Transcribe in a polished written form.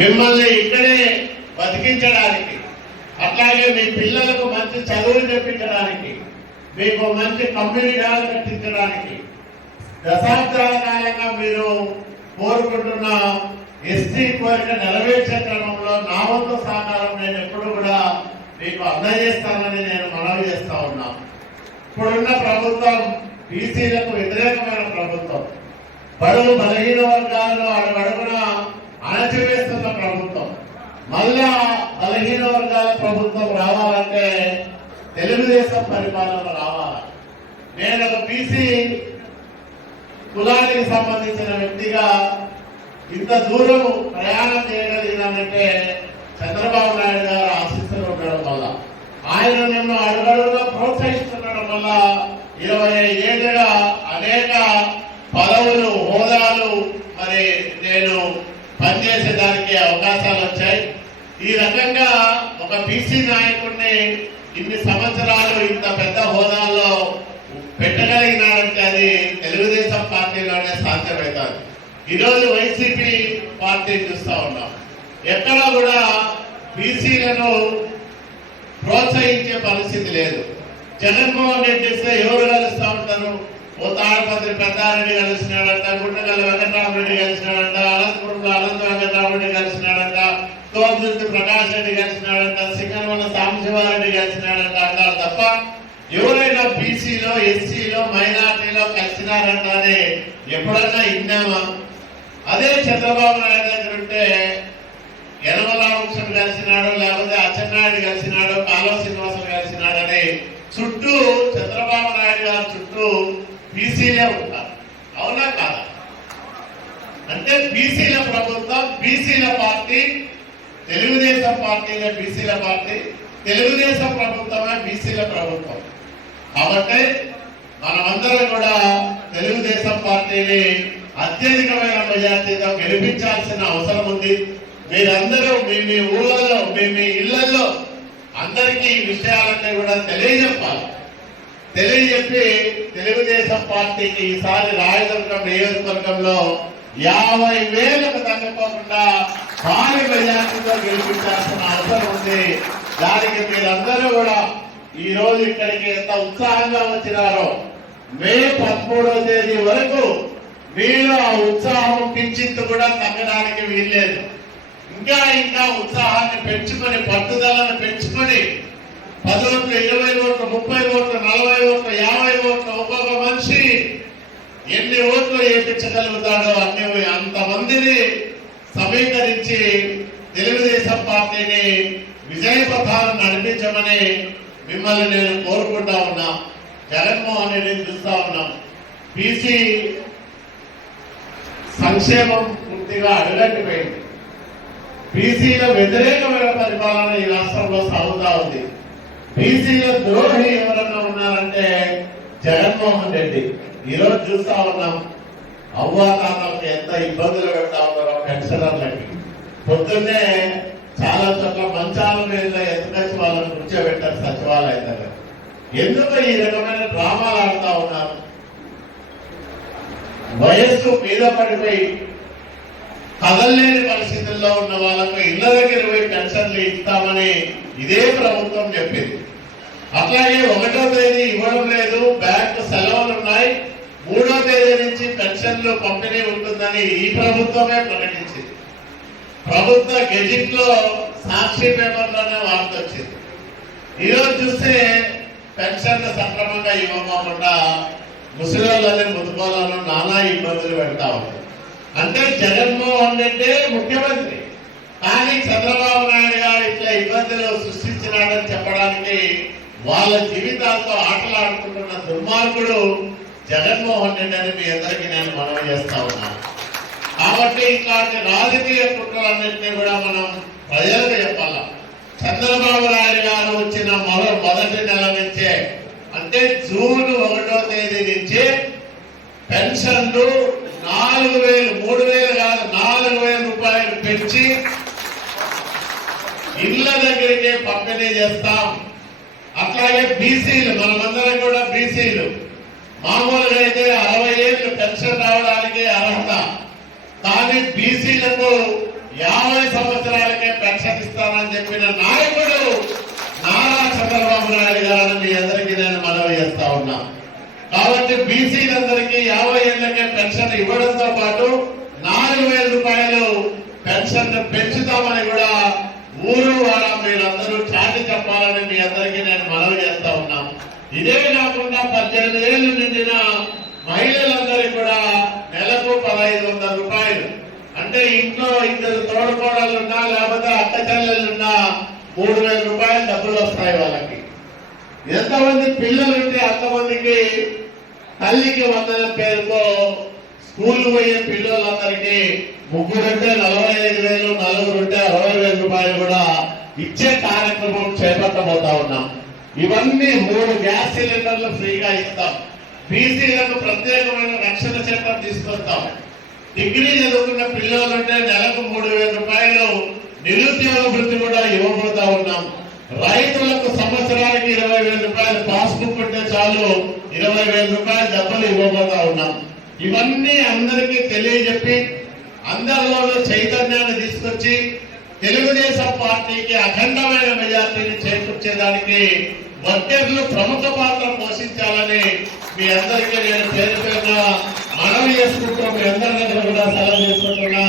మిమ్మల్ని ఇక్కడే బతికించడానికి, అట్లాగే మీ పిల్లలకు మంచి చదువులు చెప్పించడానికి, మీకు మంచి కమ్యూనిటీలు కట్టించడానికి, దశాబ్దాల కాలంగా మీరు కోరుకుంటున్న ఎస్టీ కోరిక నెరవేర్చే క్రమంలో నా వంతు సహకారం నేను ఎప్పుడు కూడా మీకు అందజేస్తానని నేను మనవి చేస్తా ఉన్నాను. ఇప్పుడున్న ప్రభుత్వం బీసీలకు వ్యతిరేకమైన ప్రభుత్వం, బడుగు బలహీన వర్గాలను అడుగున అణచివేస్తున్న ప్రభుత్వం. మళ్ళా బలహీన వర్గాల ప్రభుత్వం రావాలంటే తెలుగుదేశం పరిపాలన రావాలి. నేను ఒక బీసీ కులానికి సంబంధించిన వ్యక్తిగా ఇంత దూరం ప్రయాణం చేయగలిగినానంటే చంద్రబాబు నాయుడు గారు ఆశీస్సులు ఉండడం వల్ల, ఆయన నన్ను అడుగడుగుగా ప్రోత్సహిస్తుండడం వల్ల 25 ఏళ్ళుగా అనేక పదవులు, హోదాలు మరి నేను పనిచేసేదానికి అవకాశాలు వచ్చాయి. ఈ రకంగా ఒక బీసీ నాయకుడిని ఇన్ని సంవత్సరాలు ఇంత పెద్ద హోదాల్లో పెట్టగలిగినారంటే అది తెలుగుదేశం పార్టీలోనే సాధ్యమవుతారు. ఈరోజు వైసీపీ పార్టీ చూస్తా ఉన్నాం, ఎక్కడ కూడా బీసీలను ప్రోత్సహించే పరిస్థితి లేదు. జగన్మోహన్ రెడ్డి చేస్తే ఎవరు కలుస్తా ఉంటారు? ఓ తాడపత్రి పెద్దారెడ్డి కలిసినాడంట, గుండగల వెంకటరామరెడ్డి కలిసినాడంట, అనంతపురంలో అనంత వెంకటరామరెడ్డి కలిసినాడంట, తోపుదుర్తి ప్రకాష్ రెడ్డి కలిసినాడంట, సింగనమల సాంబశివారెడ్డి కలిసినాడంట అంటారు తప్ప ఎవరైనా బీసీలో, ఎస్సీలో, మైనార్టీలో కలిసినారంట అని ఎప్పుడన్నా విన్నామా? అదే చంద్రబాబు నాయుడు దగ్గర ఉంటే యనమరామకృష్ణ కలిసినాడు, లేకపోతే అచ్చెన్నాయుడు కలిసినాడు, కాలువ శ్రీనివాసులు కలిసినాడని చుట్టూ చంద్రబాబు నాయుడు గారి చుట్టూ బీసీలే ఉంటారు. అవునా కాదా? అంటే బీసీల ప్రభుత్వం, బీసీల పార్టీ, తెలుగుదేశం పార్టీనే బీసీల పార్టీ, తెలుగుదేశం ప్రభుత్వమే బీసీల ప్రభుత్వం. కాబట్టి మనమందరం కూడా తెలుగుదేశం పార్టీని అత్యధికమైన మెజార్టీతో గెలిపించాల్సిన అవసరం ఉంది. మీరందరూ మీ ఊళ్ళలో, మీ ఇళ్లలో అందరికీ ఈ విషయాలన్నీ కూడా తెలియజెప్పాలి. తెలియజెప్పి తెలుగుదేశం పార్టీకి ఈసారి రాయదుర్గం నియోజకవర్గంలో 50,000కు తగ్గకుండా భారీ మెజార్టీతో గెలిపించాల్సిన అవసరం ఉంది. దానికి మీరందరూ కూడా ఈ రోజు ఇక్కడికి ఎంత ఉత్సాహంగా వచ్చినారో, మే 13వ తేదీ వరకు మీలో ఆ ఉత్సాహం కించిత్ కూడా తగ్గడానికి వీల్లేదు. ఇంకా ఉత్సాహాన్ని పెంచుకొని, పట్టుదలను పెంచుకొని 10 ఓట్లు, 20 ఓట్లు, 30 ఓట్లు, 40 ఓట్లు, 50 ఓట్లు, ఒక్కొక్క మనిషి ఎన్ని ఓట్లు వేయించగలుగుతాడో అంతమందిని సమీకరించి తెలుగుదేశం పార్టీని విజయపథాలను నడిపించమని మిమ్మల్ని నేను కోరుకుంటా ఉన్నా. జగన్మోహన్ రెడ్డిని చూస్తా ఉన్నాం, బీసీ సంక్షేమం పూర్తిగా అడుగట్టిపోయింది. బీసీల వ్యతిరేకమైన పరిపాలన ఈ రాష్ట్రంలో సాగుతా ఉంది. బీసీల ద్రోహి ఎవరన్నా ఉన్నారంటే జగన్మోహన్ రెడ్డి. ఈరోజు చూస్తా ఉన్నాం, అవ్వాతాతలకు ఎంత ఇబ్బందులు పెడతా ఉన్నారో పెన్షనర్లకి. పొద్దున్నే చాలా చోట్ల మంచాల మీద ఎత్తుకొచ్చి వాళ్ళని కూర్చోబెట్టారు సచివాలయం దగ్గర. ఎందుకు ఈ రకమైన డ్రామాలు ఆడుతా ఉన్నారు? వయస్సు మీద పడిపోయి కదల్లేని పరిస్థితుల్లో ఉన్న వాళ్ళకు ఇళ్ల దగ్గర పోయి పెన్షన్లు ఇస్తామని ఇదే ప్రభుత్వం చెప్పింది. అట్లాగే 1వ తేదీ ఇవ్వడం లేదు, బ్యాంకు సెలవులు ఉన్నాయి, 3వ తేదీ నుంచి పెన్షన్లు పంపిణీ ఉంటుందని ఈ ప్రభుత్వమే ప్రకటించింది. ప్రభుత్వ గెజిట్ లో సాక్షి పేపర్లోనే వార్త వచ్చింది. ఈరోజు చూస్తే పెన్షన్లు సక్రమంగా ఇవ్వకుండా ముసలిళ్ళని, ముదుకోలను నానా ఇబ్బందులు పెడతా ఉంటారు. అంటే జగన్మోహన్ రెడ్డి ముఖ్యమంత్రి, కానీ చంద్రబాబు నాయుడు గారు ఇట్లా ఇబ్బందులు సృష్టించినాడని చెప్పడానికి వాళ్ళ జీవితాలతో ఆటలాడుకుంటున్న దుర్మార్గుడు జగన్మోహన్ రెడ్డి అని మీ అందరికీ నేను మనవి చేస్తా ఉన్నాను. కాబట్టి ఇట్లాంటి రాజకీయ కుట్రలన్నింటినీ కూడా మనం ప్రజలకు చెప్పాల. చంద్రబాబు నాయుడు గారు వచ్చిన మొదటి నెల నుంచే, అంటే జూన్ 1వ తేదీ నుంచే పెన్షన్లు 4,000, 3,000 కాదు 4,000 రూపాయలు పెంచి ఇళ్ల దగ్గరికే పంపిణీ చేస్తాం. అట్లాగే బీసీలు, మనమందరం కూడా బీసీలు, మామూలుగా అయితే 60 ఏళ్ళు పెన్షన్ రావడానికి అర్హత, కానీ బీసీలకు 50 సంవత్సరాలకే పెన్షన్ ఇస్తానని చెప్పిన నాయకుడు నారా చంద్రబాబు నాయుడు గారిని మీ అందరికీ నేను మనవి చేస్తా ఉన్నా. కాబట్టి బీసీలందరికీ 50 ఏళ్లకే పెన్షన్ ఇవ్వడంతో పాటు 4,000 రూపాయలు పెన్షన్ పెంచుతామని కూడా ఊరు వాడ మీరందరూ చాటి చెప్పాలని మీ అందరికీ నేను మనవి చేస్తా ఉన్నా. ఇదే కాకుండా 18 ఏళ్లు నిండిన మహిళలందరికీ కూడా నెలకు 1,500 రూపాయలు, అంటే ఇంట్లో 2 తోడుకోడలున్నా లేకపోతే అక్క చెల్లెలున్నా 3,000 రూపాయలు డబ్బులు వస్తాయి వాళ్ళకి. ఎంతమంది పిల్లలుంటే అంతమందికి తల్లికి వందనం పేరుతో స్కూల్ పోయే పిల్లలందరికీ ముగ్గురుంటే 45,000, నలుగురుంటే 60,000 రూపాయలు కూడా ఇచ్చే కార్యక్రమం చేపట్టబోతా ఉన్నాం. ఇవన్నీ 3 గ్యాస్ సిలిండర్లు ఫ్రీగా ఇస్తాం. బీసీలకు ప్రత్యేకమైన రక్షణ చట్టం తీసుకొస్తాం. డిగ్రీ చదువుకున్న పిల్లలుంటే నెలకు 3,000 రూపాయలు నిరుద్యోగ వృత్తి కూడా ఇవ్వబోతా ఉన్నాం. రైతులకు సంవత్సరానికి 20,000 రూపాయలు పాస్బుక్ ఉంటే చాలు 20,000 రూపాయలు డబ్బులు ఇవ్వబోతా ఉన్నాం. ఇవన్నీ అందరికీ తెలియజెప్పి అందరిలోనూ చైతన్యాన్ని తీసుకొచ్చి తెలుగుదేశం పార్టీకి అఖండమైన మెజార్టీని చేకూర్చేదానికి వర్కర్లు ప్రముఖ పాత్ర పోషించాలని మీ అందరికీ నేను పేరు పేరున మనవి చేసుకుంటూ మీ అందరి దగ్గర కూడా సెలవు చేసుకుంటున్నా.